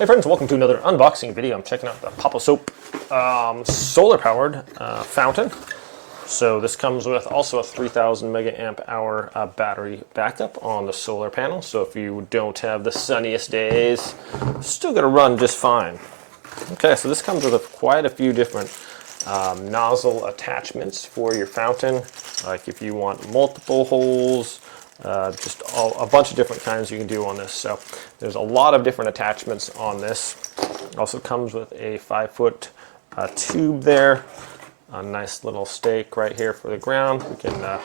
Hey friends, welcome to another unboxing video. I'm checking out the POPOSOAP Solar Powered Fountain. So this comes with also a 3000 mega amp hour battery backup on the solar panel. So if you don't have the sunniest days, still gonna run just fine. Okay, so this comes with quite a few different nozzle attachments for your fountain. Like if you want multiple holes, just a bunch of different kinds you can do on this. So there's a lot of different attachments on this. It also comes with a 5-foot tube there, a nice little stake right here for the ground. We can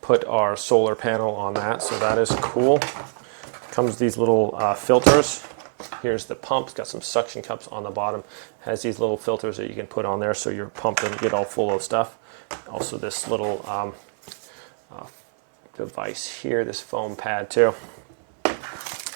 put our solar panel on that, so that is cool. Comes with these little filters. Here's the pump. It's got some suction cups on the bottom. Has these little filters that you can put on there so your pump doesn't get all full of stuff. Also this little device here, this foam pad too.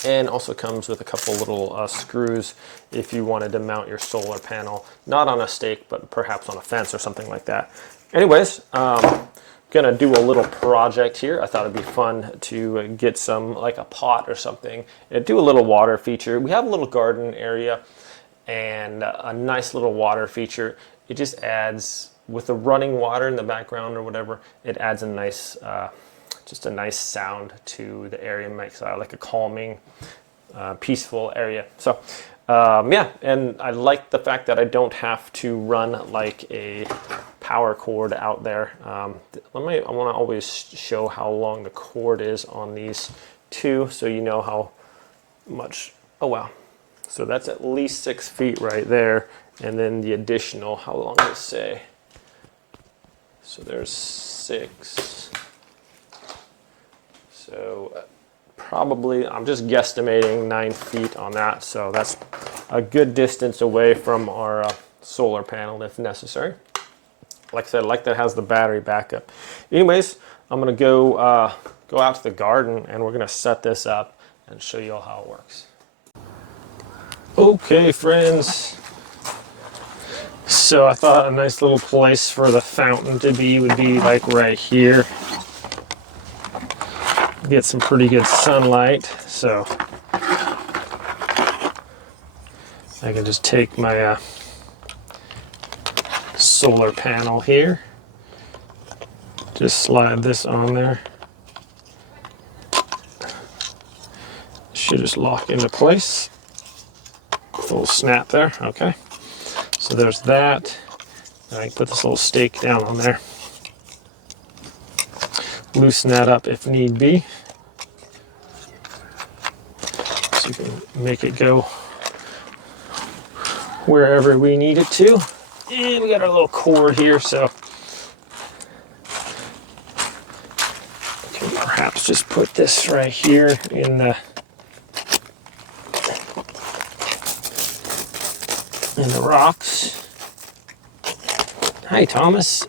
And also comes with a couple little screws if you wanted to mount your solar panel, not on a stake, but perhaps on a fence or something like that. Anyways, gonna do a little project here. I thought it'd be fun to get some, like a pot or something, and do a little water feature. We have a little garden area and a nice little water feature. It just adds, with the running water in the background or whatever, it adds a nice just a nice sound to the area, makes like a calming, peaceful area. So yeah, and I like the fact that I don't have to run like a power cord out there. I want to always show how long the cord is on these two, so you know how much. Oh wow, so that's at least 6 feet right there, and then the additional, how long does it say? So there's 6. So probably, I'm just guesstimating 9 feet on that. So that's a good distance away from our solar panel if necessary. Like I said, I like that it has the battery backup. Anyways, I'm gonna go out to the garden and we're gonna set this up and show you all how it works. Okay, friends. So I thought a nice little place for the fountain to be would be like right here. Get some pretty good sunlight, so I can just take my solar panel here, just slide this on there. Should just lock into place. Full snap there. Okay, so there's that. And I can put this little stake down on there. Loosen that up if need be, so you can make it go wherever we need it to. And we got our little cord here, so we can perhaps just put this right here in the rocks. Hi, Thomas.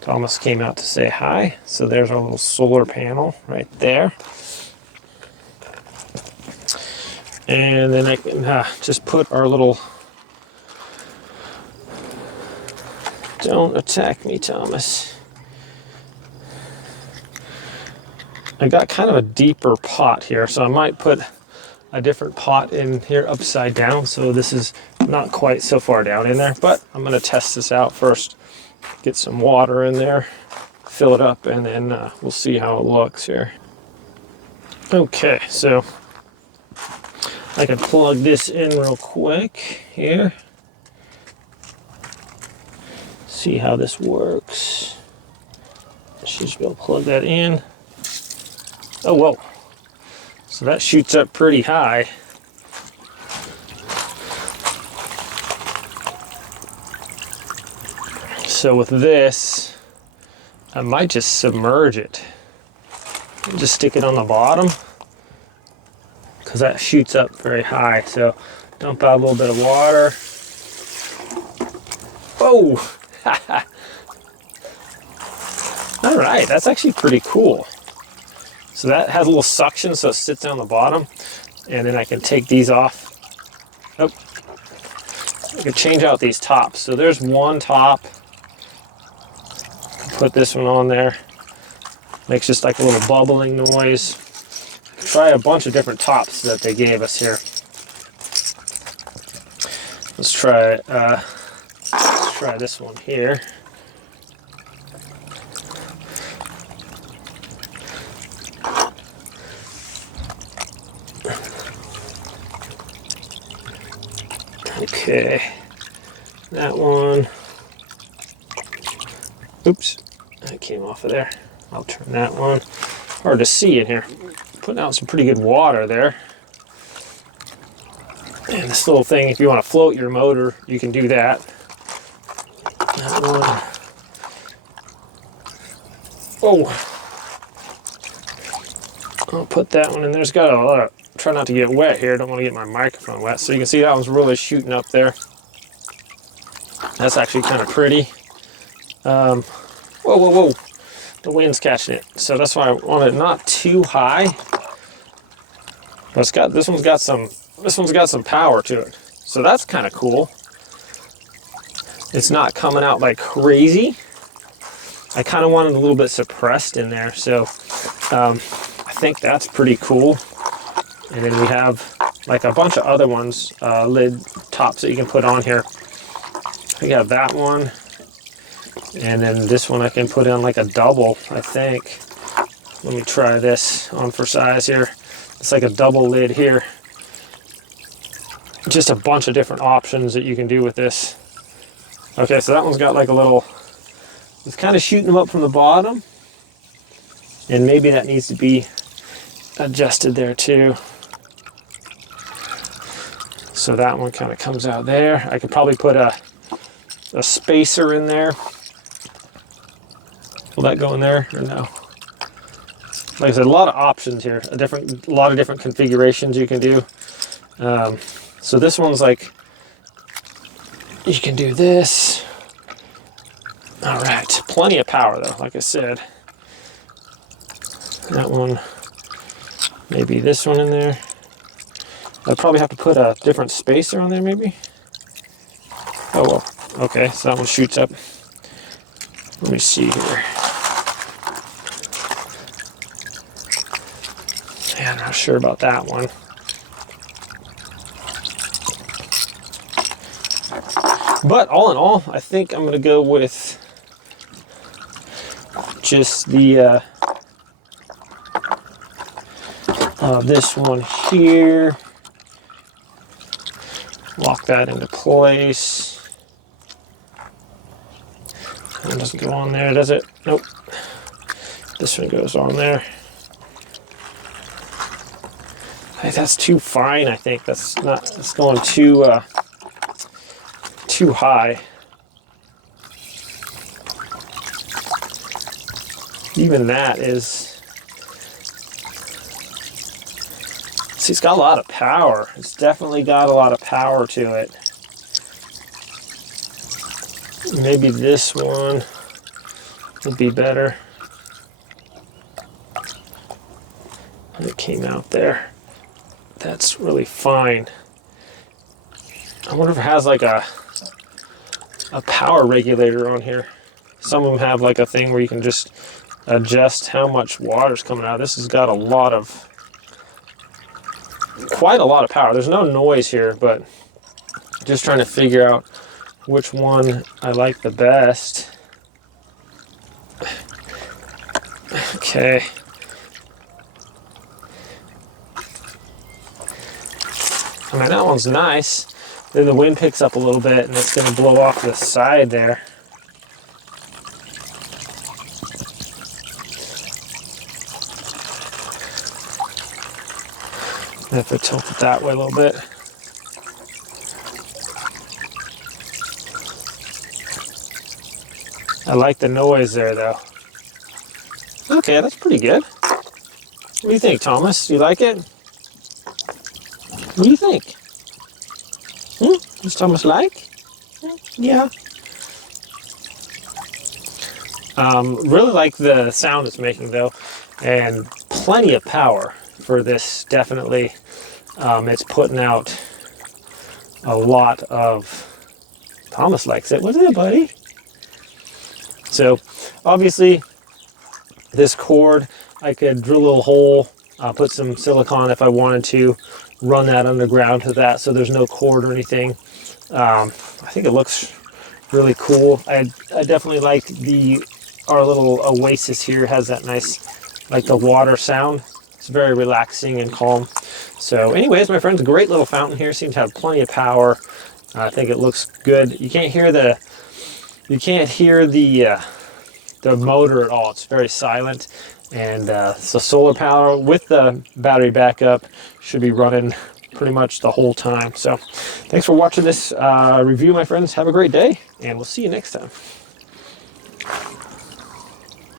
Thomas came out to say hi. So there's our little solar panel right there. And then I can just put our little, don't attack me, Thomas. I got kind of a deeper pot here, so I might put a different pot in here upside down, so this is not quite so far down in there, but I'm gonna test this out first. Get some water in there, fill it up, and then we'll see how it looks here. Okay, so I can plug this in real quick here. See how this works. Should just be able to plug that in. Oh, whoa. So that shoots up pretty high. So with this, I might just submerge it. Just stick it on the bottom, because that shoots up very high. So dump out a little bit of water. Oh! All right, that's actually pretty cool. So that has a little suction, so it sits down the bottom, and then I can take these off. Oh, I can change out these tops. So there's one top. Put this one on there. Makes just like a little bubbling noise. try a bunch of different tops that they gave us here. Let's try this one here. Okay, that one. Oops, that came off of there. I'll turn that one. Hard to see in here. Putting out some pretty good water there. And this little thing, if you want to float your motor, you can do that. That one. Oh, I'll put that one in there. It's got a lot of, try not to get wet here. Don't want to get my microphone wet. So you can see that one's really shooting up there. That's actually kind of pretty. Whoa, whoa, whoa. The wind's catching it. So that's why I want it not too high. But it's got, this one's got some power to it. So that's kind of cool. It's not coming out like crazy. I kind of want it a little bit suppressed in there. So I think that's pretty cool. And then we have like a bunch of other ones, lid tops that you can put on here. We got that one. And then this one I can put in like a double, I think. Let me try this on for size here. It's like a double lid here. Just a bunch of different options that you can do with this. Okay, so that one's got like a little, it's kind of shooting them up from the bottom. And maybe that needs to be adjusted there too. So that one kind of comes out there. I could probably put a spacer in there. Will that go in there or no? Like I said, a lot of options here. A lot of different configurations you can do. So this one's like, you can do this. All right, plenty of power though, like I said. That one, maybe this one in there. I'd probably have to put a different spacer on there maybe. Oh well, okay, so that one shoots up. Let me see here. Yeah, I'm not sure about that one. But all in all, I think I'm going to go with just the this one here. Lock that into place. That doesn't go on there, does it? Nope. This one goes on there. Hey, that's too fine, I think. That's not, it's going too high. Even that is, see, it's got a lot of power. It's definitely got a lot of power to it. Maybe this one would be better. It came out there. That's really fine. I wonder if it has like a power regulator on here. Some of them have like a thing where you can just adjust how much water's coming out. This has got quite a lot of power. There's no noise here, but just trying to figure out which one I like the best. Okay. I mean, that one's nice. Then the wind picks up a little bit and it's going to blow off the side there. I have to tilt it that way a little bit. I like the noise there though. Okay, that's pretty good. What do you think, Thomas? Do you like it? What do you think? Does Thomas like? Yeah. Really like the sound it's making though, and plenty of power for this, definitely. It's putting out a lot of, Thomas likes it. What's it, buddy? So obviously this cord, I could drill a little hole put some silicone if I wanted to run that underground to that, so there's no cord or anything. I think it looks really cool. I definitely like our little oasis here. Has that nice, like the water sound. It's very relaxing and calm. So anyways, my friends, great little fountain here. Seems to have plenty of power. I think it looks good. You can't hear the motor at all. It's very silent. And so solar power with the battery backup should be running pretty much the whole time. So thanks for watching this review, my friends. Have a great day, and we'll see you next time.